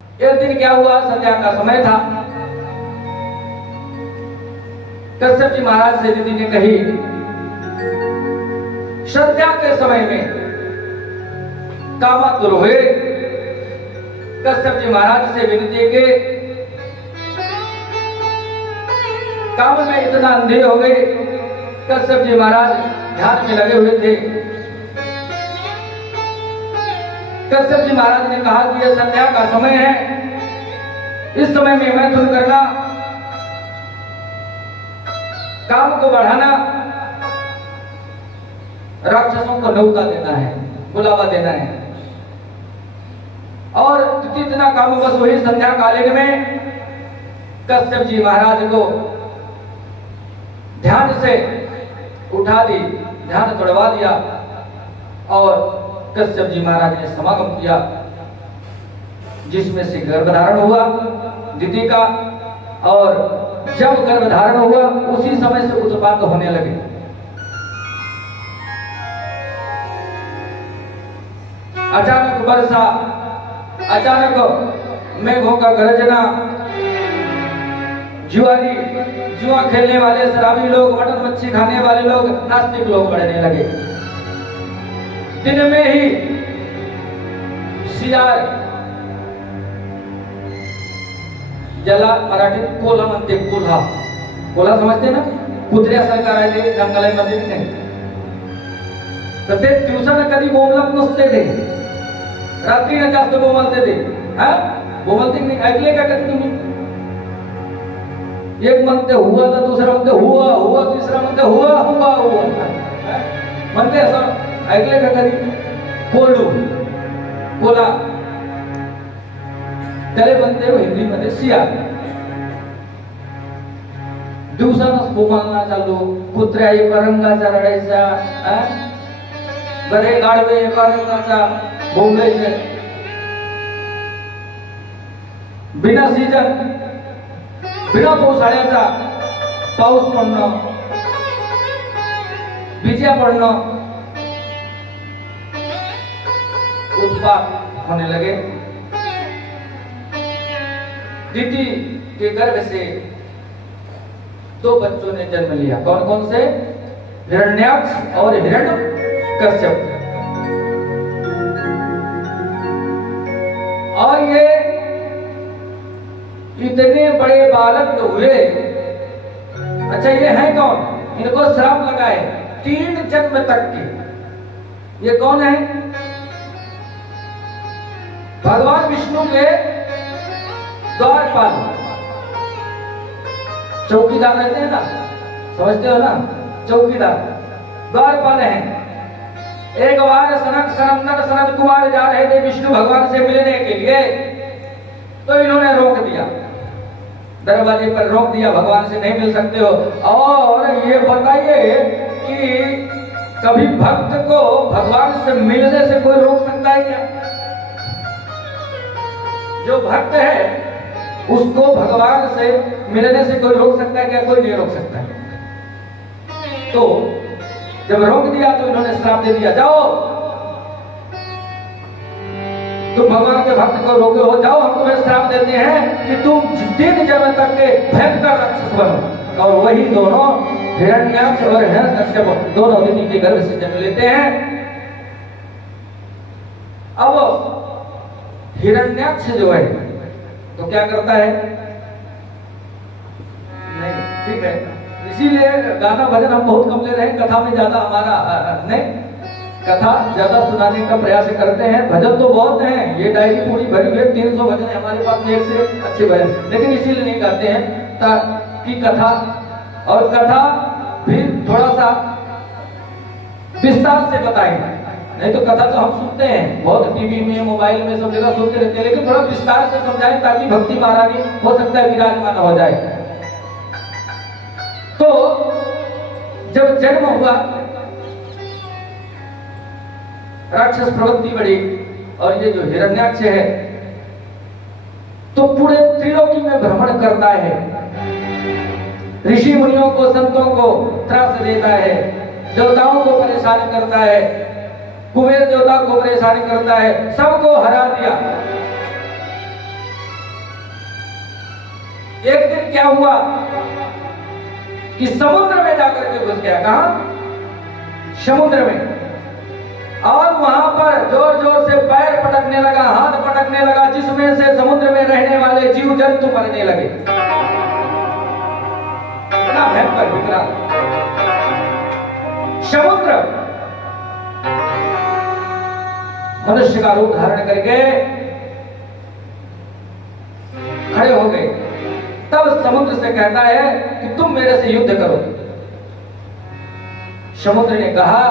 एक दिन क्या हुआ, संध्या का समय था। कश्यप जी महाराज से दीदी ने कही, संध्या के समय में कामातुर हुए। कश्यप जी महाराज से विनती के काम में इतना अंधे हो गए। कश्यप जी महाराज ध्यान में लगे हुए थे। कश्यप जी महाराज ने कहा कि यह संध्या का समय है, इस समय में मैथुन करना, काम को बढ़ाना, राक्षसों को न्योता देना है, बुलावा देना है। और जितना काम बस वही संध्या कालीन में कश्यप जी महाराज को ध्यान से उठा दी, ध्यान तोड़वा दिया और कश्यप जी महाराज ने समागम किया, जिसमें से गर्भधारण हुआ दीदी का। और जब गर्भधारण हुआ उसी समय से उत्पात होने लगे। अचानक वर्षा, अचानक मेघों का गरजना, जुआ खेलने वाले शराबी लोग, मटन मच्छी खाने वाले लोग, नास्तिक लोग बढ़ने लगे। दिन में ही सियार, ज्याला मराठीत कोल्हा म्हणते, कोल्हा कोल्हा समजते ना, कुत्र्यासारखा राहिले जंगलामध्ये नाही, तर ते दिवसानं कधी बोंबलत नसते, ते रात्रीनं जास्त बोंबलते ते। हा बोंबलते नाही, ऐकले का कधी तुम्ही? एक म्हणते हुआ तर दुसरा म्हणते हुआ हुआ, तिसरा म्हणते हुआ हुआ हुआ म्हणते, असं ऐकले का कधी? कोल्हू, कोल्हा त्याला म्हणते हिंदी मध्ये सियार। दिवसानच बोंबलणं चालू, कुत्र्या एका रंगाचा रडायचा, बरे गाढवे एका रंगाचा बोंबलायचे, बिना सीजन, बिना पावसाळ्याचा पाऊस पडणं, बिजा पडणं, उत्पात होने लगे। दीदी के गर्भ से 2 बच्चों ने जन्म लिया। कौन कौन से? हिरण्याक्ष और हिरण्यकश्यप। और ये इतने बड़े बालक हुए। अच्छा, ये है कौन? इनको श्राप लगा है 3 जन्म तक के। ये कौन है? भगवान विष्णु के द्वारपाल, चौकीदार रहते हैं ना, समझते हो ना, चौकीदार द्वारपाल हैं। एक बार सनत कुमार जा रहे थे विष्णु भगवान से मिलने के लिए, तो इन्होंने रोक दिया, दरवाजे पर रोक दिया, भगवान से नहीं मिल सकते हो। और ये बताइए कि कभी भक्त को भगवान से मिलने से कोई रोक सकता है क्या? जो भक्त है उसको भगवान से मिलने से कोई रोक सकता है क्या? कोई नहीं रोक सकता है। तो जब रोक दिया तो इन्होंने श्राप दे दिया, जाओ तुम भगवान के भक्त को रोके हो, जाओ हम तुम्हें श्राप देते हैं कि तुम 3 जन्म तक के भयंकर राक्षस बनो। और वही दोनों हिरण्याक्ष और हिरण्यकश्यप दोनों दीदी के गर्भ से जन्म लेते हैं। अब हिरण्याक्ष जो है तो क्या करता है? नहीं, ठीक है, इसीलिए गाना भजन हम बहुत कम ले रहे हैं, कथा में ज्यादा हमारा नहीं, कथा ज्यादा सुनाने का प्रयास करते हैं। भजन तो बहुत हैं, ये डायरी पूरी भरी हुई है, 300 भजन है हमारे पास, एक से अच्छे भजन, लेकिन इसीलिए नहीं गाते हैं ताकि कथा, और कथा भी थोड़ा सा विस्तार से बताएं। नहीं तो कथा तो हम सुनते हैं बहुत, टीवी में, मोबाइल में, सब जगह सुनते रहते हैं, लेकिन थोड़ा विस्तार से समझाएं ताकि भक्ति महारानी हो सकता है विराजमान हो जाए। तो जब जन्म हुआ, राक्षस प्रवृत्ति बढ़ी, और ये जो हिरण्याक्ष है तो पूरे त्रिलोकी में भ्रमण करता है, ऋषि मुनियों को, संतों को त्रास देता है, देवताओं को परेशान करता है, कुबेर देवता को परेशान करता है, सबको हरा दिया। एक दिन क्या हुआ कि समुद्र में जाकर के घुस गया। कहां? समुद्र में। और वहां पर जोर जोर से पैर पटकने लगा, हाथ पटकने लगा, जिसमें से समुद्र में रहने वाले जीव जंतु मरने लगे। इतना भयंकर विकराल समुद्र मनुष्य का रूप धारण करके खड़े हो गए। तब समुद्र से कहता है कि तुम मेरे से युद्ध करो। समुद्र ने कहा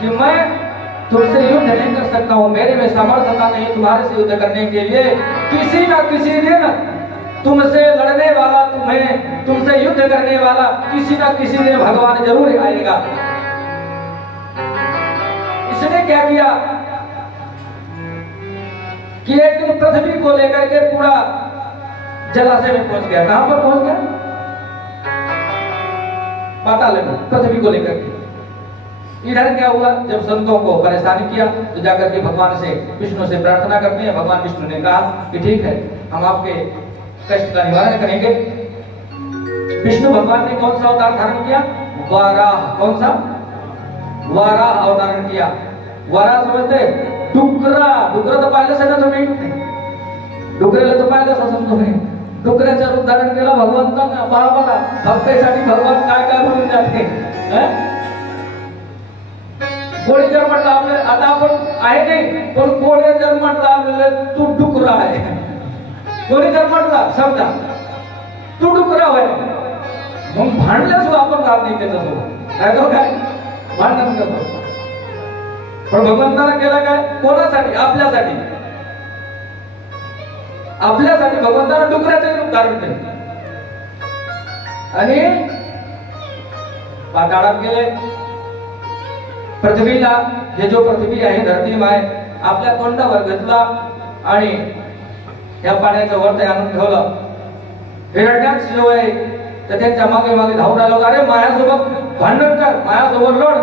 कि मैं तुमसे युद्ध नहीं कर सकता हूं, मेरे में सामर्थ्यता नहीं तुम्हारे से युद्ध करने के लिए। किसी न किसी दिन तुमसे लड़ने वाला, तुमसे युद्ध करने वाला किसी न किसी दिन भगवान जरूर आएगा। इसने क्या किया कि एक दिन पृथ्वी को लेकर के पूरा जलाशय में पहुंच गया। कहां पर पहुंच गया? पाताल में, पृथ्वी को लेकर के। इधर क्या हुआ, जब संतों को परेशान किया तो जाकर के भगवान से, विष्णु से प्रार्थना करते हैं। भगवान विष्णु ने कहा कि ठीक है, हम आपके कष्ट का निवारण करेंगे। विष्णु भगवान ने कौन सा अवतार धारण किया? वाराह। कौन सा? वाराह अवतारण किया। वाराह समझते? डुकरा। डुकरा तो पाहिलं सगळं तुम्ही, डुकऱ्याला तो पाहिलं असं तुम्ही। डुकऱ्याचं रूप धारण केलं भगवंतांना। बाबाला भक्तासाठी भगवान काय काय बोलून जाते। कोणी जर म्हटलं आपल्याला, आता आपण आहे नाही, पण कोणी जर म्हटलं आपल्याला तू डुकरा आहे, कोणी जर म्हटलं समजा तू डुकरा आहे, मग भांडल्याच आपण राहत नाही त्याच्यासोबत, काय भांडण करतो. पण भगवंताला केलं काय? कोणासाठी? आपल्यासाठी. आपल्यासाठी भगवंताला डुकऱ्याचे रूप धारण केले आणि पाताळात गेले. पृथ्वीला, हे जो पृथ्वी आहे, धरती माय, आपल्या तोंडावर घेतला आणि या पाण्याचं वरती आणून ठेवलं. हिरण्याक्ष जो आहे तर त्यांच्या मागे मागे धावून आला, अरे माझ्यासोबत भांडण कर, माझ्यासोबत लढ.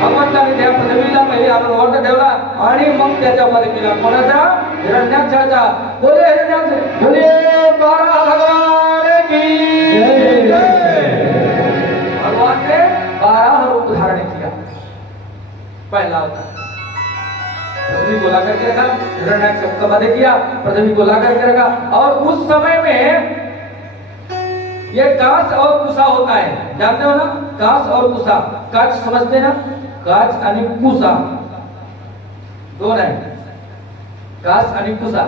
भगवंताने त्या पृथ्वीला पहिले आणून वरती ठेवला आणि मग त्याच्यामध्ये केला कोणाचा? हिरण्याक्षाचा. बोले हिरण्याक्ष, बोले बारा भगवान की जय. भगवान ने 12 रूप धारण किया. पहला होता पृथ्वी को ला करके रखा, हिरण्याक्ष का वध किया, पृथ्वी को ला करके रखा. और उस समय में ये कांच और कुसा होता है, जानते हो ना? कांच और कुसा. कांच समझते ना? कांच आणि कुसा दोन आहे, कांच आणि कुसा.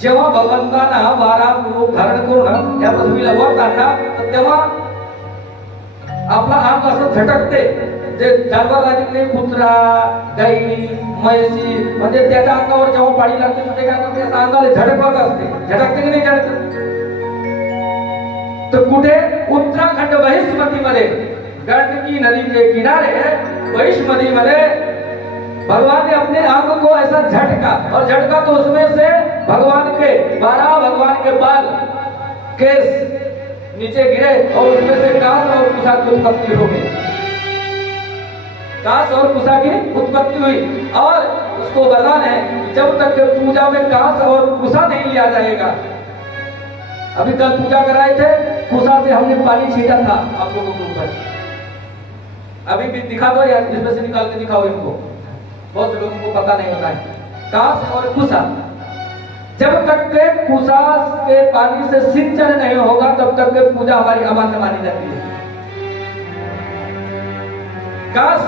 जेव्हा भगवंतांना 12 रूप धारण करून या पृथ्वीला वर आणला तर तेव्हा आपला अंग असं झटकते. जे जानवर राहिलेले कुत्रा, गाई, म्हैसी, म्हणजे त्याच्या अंगावर जेव्हा पाणी लागते ते काय करते? अंगाला झटकत असते. झटकते की नाही झटकत? तो कुठे? उत्तराखंड बहिष्मती मध्ये, गंडकी नदी के किनारे बहिष्मती मध्ये भगवान ने अपने अंग को ऐसा झटका, और झटका तो उसमें से भगवान के 12 भगवान के बाल, केस नीचे गिरे और उसमें से कांस और कुसा की उत्पत्ति हो गई. कांस और कुसा की उत्पत्ति हुई. और उसको वरदान है, जब तक पूजा में कांस और कुसा नहीं लिया जाएगा. अभी कल पूजा कराए थे, कुसा से हमने पानी छीटा था आप लोगों के ऊपर. अभी भी दिखा दो यार, इसमें से निकाल के दिखाओ इनको, बहुत से लोगों को पता नहीं होता है. कांस और कुसा, जब तक के कुसा के पानी से सिंचन नहीं होगा तब तक के पूजा हमारी अमान्य मानी जाती है. कांस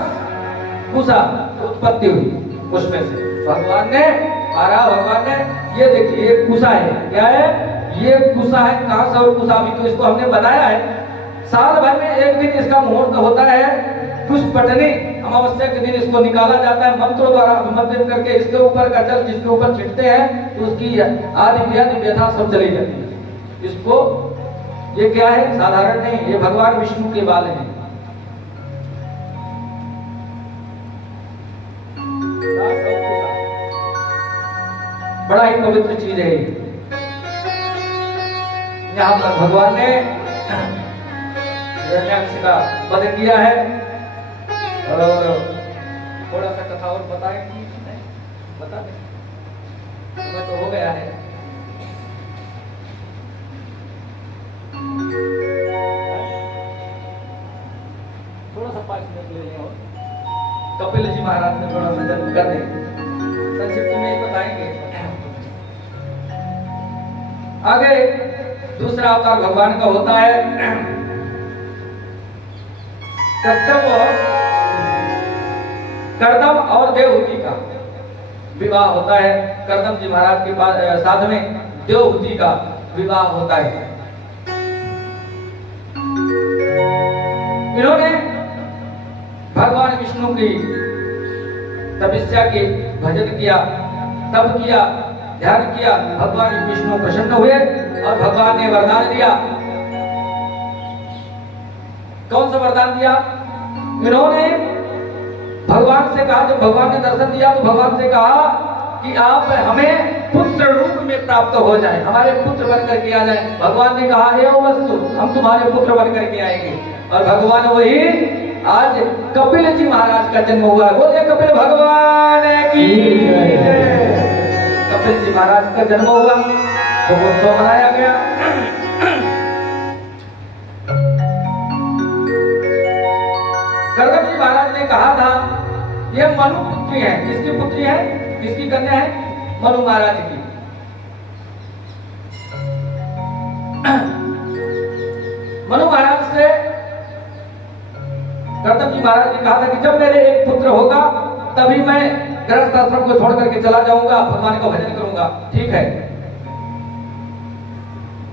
कुसा उत्पत्ति हुई उसमें से. भगवान ने ये देखिए, ये कुसा है. क्या है? ये कुसा है, कांस और कुसा. भी तो इसको हमने बनाया है. साल भर में एक दिन इसका मुहूर्त होता है, पुष्पटनी अमावस्या के दिन इसको निकाला जाता है. मंत्रों द्वारा अभिमंत्रित करके इसके ऊपर का जल जिसके ऊपर छिड़कते हैं तो उसकी आदि व्यथा सब चली जाती है. इसको, ये क्या है? साधारण नहीं, ये भगवान विष्णु के बाल हैं. बड़ा ही पवित्र चीज है. यहाँ पर भगवान ने हिरण्याक्ष का वध किया है. और थोड़ा सा कथा और बताएंगे? बता दें, तो हो गया है. कर दें, संक्षिप्त में ही बताएंगे। आगे दूसरा अवतार भगवान का होता है कश्यप कर्दम और देवहूति का विवाह होता है। कर्दम जी महाराज के पास साथ में देवहूति का विवाह होता है। इन्होंने भगवान विष्णु की तपस्या के भजन किया, तप किया, ध्यान किया। भगवान विष्णु प्रसन्न हुए और भगवान ने वरदान दिया। कौन सा वरदान दिया? इन्होंने भगवान से कहा, जब भगवान ने दर्शन दिया तो भगवान से कहा कि आप हमें पुत्र रूप में प्राप्त हो जाए, हमारे पुत्र बन करके आ जाए। भगवान ने कहा हे वस्तु, हम तुम्हारे पुत्र बन करके आएंगे। और भगवान वही आज कपिल जी महाराज का जन्म हुआ। बोले कपिल भगवान की। कपिल जी महाराज का जन्म हुआ तो उत्सव मनाया गया। कर्दम जी महाराज ने कहा था ये मनु पुत्री है। किसकी पुत्री है? किसकी कन्या है? मनु महाराज की। मनु महाराज से कर्दम जी महाराज ने कहा था कि जब मेरे एक पुत्र होगा तभी मैं गृहस्थ आश्रम को छोड़ करके चला जाऊंगा, भगवान का भजन करूंगा। ठीक है।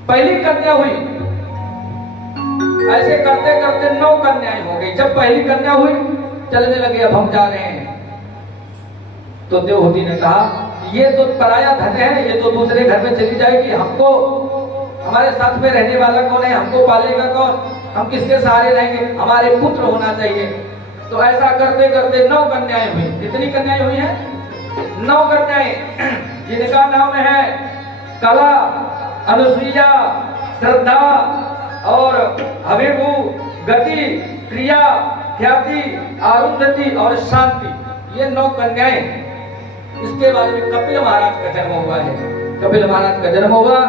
पहली कन्या हुई, ऐसे करते करते 9 कन्याएं हो गई। जब पहली कन्या हुई, चलने लगे अब हम जा रहे हैं, तो देवहूति ने कहा ये तो पराया धन है, ये तो दूसरे घर में चली जाएगी, हमको हमारे साथ में रहने वाला कौन है, हमको पालेगा कौन, हम किसके सहारे रहेंगे, हमारे पुत्र होना चाहिए। तो ऐसा करते करते 9 कन्याएं हुई। कितनी कन्याएं हुई हैं? 9 कन्याएं, जिनका नाम है कला, अनुसुईया, श्रद्धा और हविगु, गति, प्रिया, ख्याति, अरुंधति और शांति। ये 9 कन्याएं। इसके बाद में कपिल महाराज का जन्म हुआ है। कपिल महाराज का जन्म हुआ,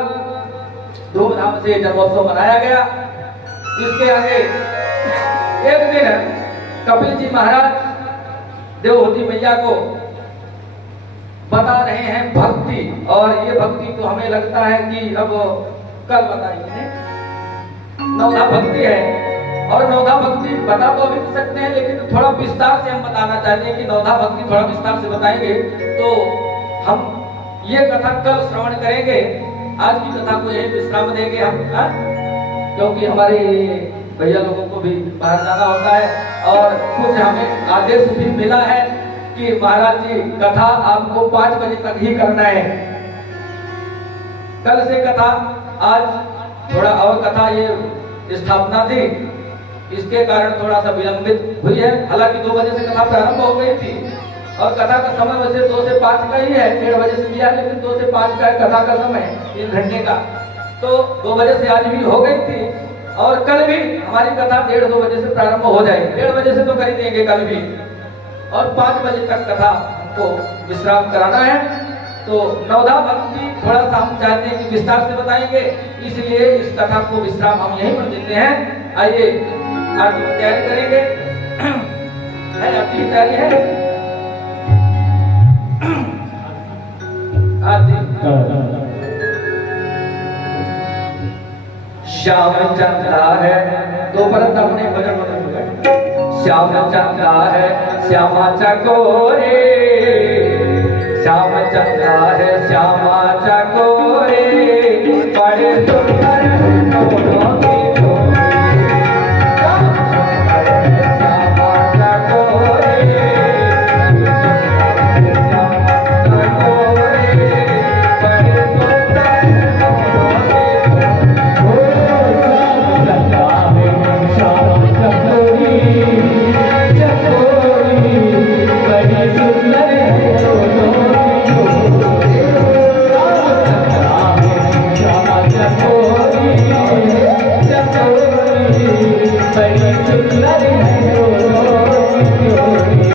धूमधाम से जन्मोत्सव मनाया गया। इसके आगे एक दिन कपिल जी महाराज देवहूति मैया को बता रहे हैं भक्ति, और ये भक्ति तो हमें लगता है कि अब कल बताएंगे। नवधा भक्ति है, और नवधा भक्ति बता तो अभी सकते हैं, लेकिन थोड़ा विस्तार से हम बताना चाहते हैं कि नवधा भक्ति थोड़ा विस्तार से बताएंगे तो हम ये कथा कल श्रवण करेंगे। आज की कथा को यही विश्राम देंगे हम, क्योंकि हमारे भैया लोगों को भी बाहर जाना होता है और कुछ हमें आदेश भी मिला है कि महाराज जी कथा आपको 5 बजे तक ही करना है। कल से कथा, आज थोड़ा और कथा ये स्थापना थी, इसके कारण थोड़ा सा विलंबित हुई है। हालांकि 2 बजे से कथा प्रारंभ हो गई थी और कथा का समय वैसे 2 से 5 का ही है, 1:30 बजे से दिया, लेकिन 2 से 5 का है कथा का समय, 3 घंटे का। तो 2 बजे से आज भी हो गई थी और कल भी हमारी कथा 1:30-2 बजे से प्रारंभ हो जाएगी। 1:30 बजे से तो कर ही देंगे कल भी, और 5 बजे तक कथा हमको विश्राम कराना है। तो नवधा भक्ति थोड़ा सा हम चाहते हैं कि विस्तार से बताएंगे, इसलिए इस कथा को विश्राम हम यहीं पर देते हैं। आइए आरती की तैयारी करेंगे। है आरती की तैयारी है? आरती श्याम चंदा है तो परत अपने भजन बदल। श्याम चंदा है श्यामा चकोरे, श्याम चंदा है श्यामा चकोरे, बड़े